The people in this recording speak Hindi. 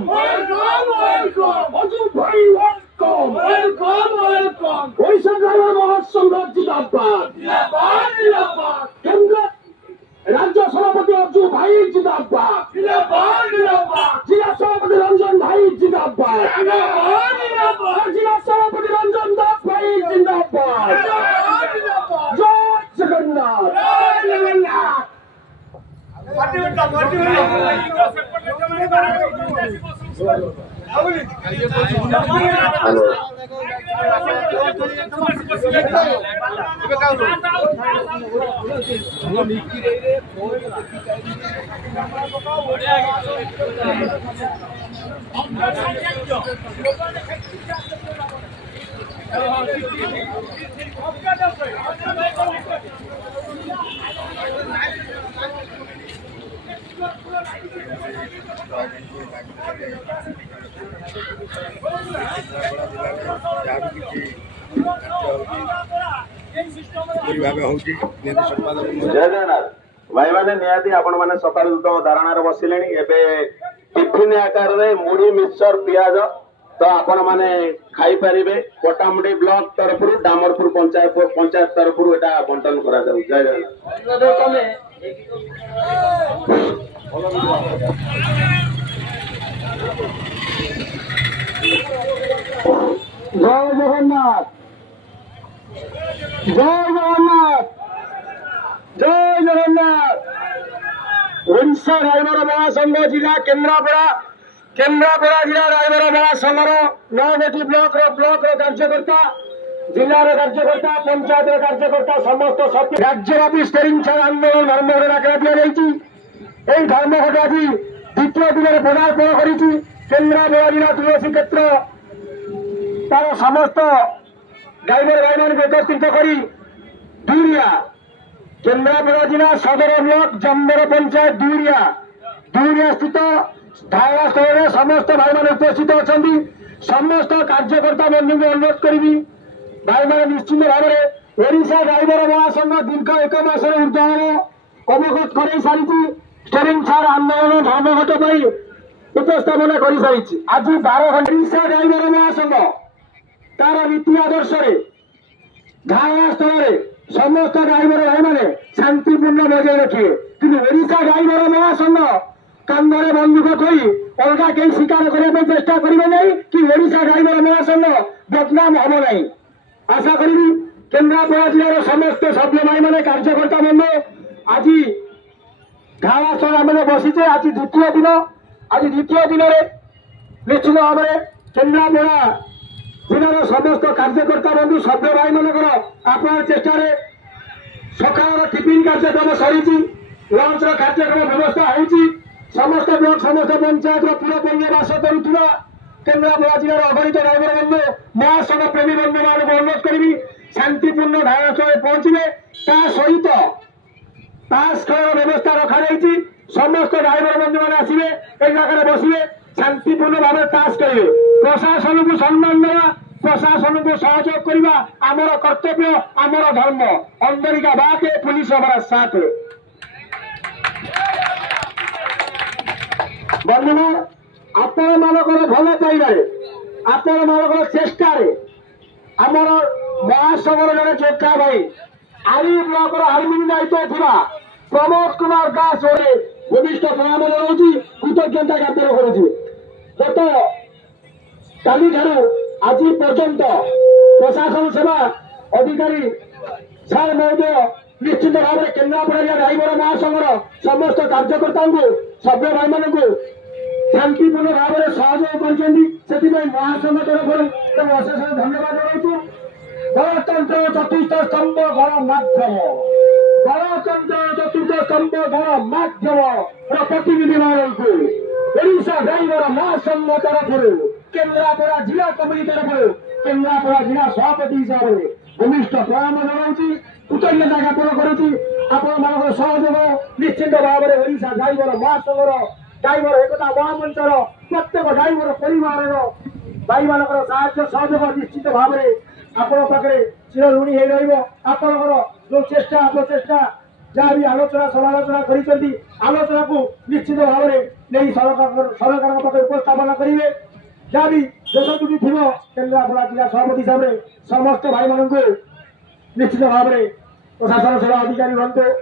welcome. Ajit bhai, welcome. Odisha Driver Mahasangh जिंदाबाद. केंद्र राज्य सभापति अर्जुन भाई जिंदाबाद. जिला सभापति रंजन भाई जिंदाबाद. जिला सभापति रंजन दास भाई जिंदाबाद. जय जगन्नाथ. जय जगन्नाथ भाई मैंने निहाती आपण मैंने सकाल तो धारणार बसिले टिफिन आकार में मुढ़ी मिक्सचर पियाज तो आपण मैंने खाई पारे कोटामुड़ी ब्लॉक तरफ डामरपुर पंचायत तरफ बंटन करा जाऊ। जय जगन्नाथ। जय जगन्नाथ। जय जगन्नाथ। जय जगन्नाथ। ओडिशा ड्राइवर महासंघ जिला केन्द्रापड़ा जिला ड्राइवर महासंघ 9 ब्लॉक कार्यकर्ता जिलार कार्यकर्ता पंचायत कार्यकर्ता समस्त सभ्य राज्यव्यापी स्टेरिंग छाड़ आंदोलन धर्मघट डाकरा दि धर्मघट आज द्वितीय दिन में पदार्पण कर जिला तुलसी क्षेत्र तार समस्त ड्राइवर भाई मान एकत्रित कर दूरिया केन्द्रापड़ा जिला सदर ब्लॉक जम्बर पंचायत दूरिया स्थित धारणा स्थल में समस्त भाई मान उपस्थित अच्छा समस्त कार्यकर्ता बंधु को अनुरोध करी भाई मान निश्चित भाव में ओडिशा ड्राइवर महासंघ दीर्घ 1 मास ऊर्ध्वर अवगत कर सारी स्टेरिंग छाड़ आंदोलन धर्मघट पर उपस्थापना कर सारी आज 12 घंटा ओडिशा ड्राइवर महासंघ तार नीति आदर्श धारणा स्थल समस्त ड्राइवर भाई मैंने शांतिपूर्ण बजाय रखिए कि ओडिशा ड्राइवर महासंघ कांधे बंदूक थोई अलग कई स्वीकार करने चेष्टा करेंगे नहीं कि ओडिशा ड्राइवर महासंघ बदनाम हम नहीं आशा करी केन्द्रापड़ा जिलार समस्त सभ्य भाई मैंने कार्यकर्ता बंधु आज धारणा स्थल आम बसीचे आज द्वितीय दिन निश्चित भाव में केन्द्रापड़ा जिलार समस्त कार्यकर्ता बंधु सभ्य भाई मानकर आपण चेष्टा सकाल टिफिन कार्यक्रम सरी लंच कार्यक्रम व्यवस्था हो समस्त ब्लॉक समस्त पंचायत पूरा परिवार बास करुवा केन्द्रापड़ा जिलार अगणित ड्राइवर बंधु महासंघ प्रेमी बंधु मान को अनुरोध करी शांतिपूर्ण धारणा पहुंचे सहित ताश खेल व्यवस्था रखा समस्त ड्राइवर बंधु मैंने आसवे एक जगह बसवे शांतिपूर्ण भाव ताश खेलेंगे प्रशासन को सम्मान देवा प्रशासन को सहयोग करवा आमर कर्तव्य आमर धर्म अंदरिका बात पुलिस हमारा साथ बंधुगण आपण मानकर भल पाइबारे आपण मानकर चेष्टा आमर महासंघर जड़े चोटा भाई आरी ब्लॉक आर्मी दायित्व था प्रमोद कुमार दास ओरे घनिष्ठ प्रणाम जनाऊँ कृतज्ञता ज्ञापन करुच्ची गत काली ठारू आज पर्यंत प्रशासन सेवा अधिकारी सार महोदय निश्चित भाव में केन्द्रापड़ा जिला ड्राइवर महासंघर समस्त कार्यकर्ता सभ्य भाई मान शांतिपूर्ण भाव में सहयोग कर महासंघ तरफ अशेष धन्यवाद जनाऊँ। गणतंत्र चतुर्थ स्तंभ गणमाध्यम गणतंत्र चतुर्थ स्तंभ गणमाध्यम प्रतिनिधि मान को ओडिशा ड्राइवर महासंघ तरफ केन्द्रापड़ा जिला कमिटी तरफ केन्द्रापड़ा जिला सभापति हिसाब से घनिष्ठ प्रणाम जनाऊँ कृतज्ञता ज्ञापन करुच्ची आपण सहयोग निश्चित भाव में ओडिशा ड्राइवर महासंघर ड्राइवर एकता महामंचर प्रत्येक ड्राइवर परिवार भाई मान सहयोग निश्चित भाव में आपण पाखे चिर ऋणी हो आपणकर जो चेष्टा प्रचेषा जहाँ भी आलोचना समालोचना कर आलोचना को निश्चित भाव में नहीं सरकार पाखे उपस्थापन करेंगे जहाँ भी देश त्रुटि थी केन्द्रापड़ा जिला सभापति हिसाब से समस्त भाई मान निश्चित भाव में प्रशासन सेवा अधिकारी हूँ।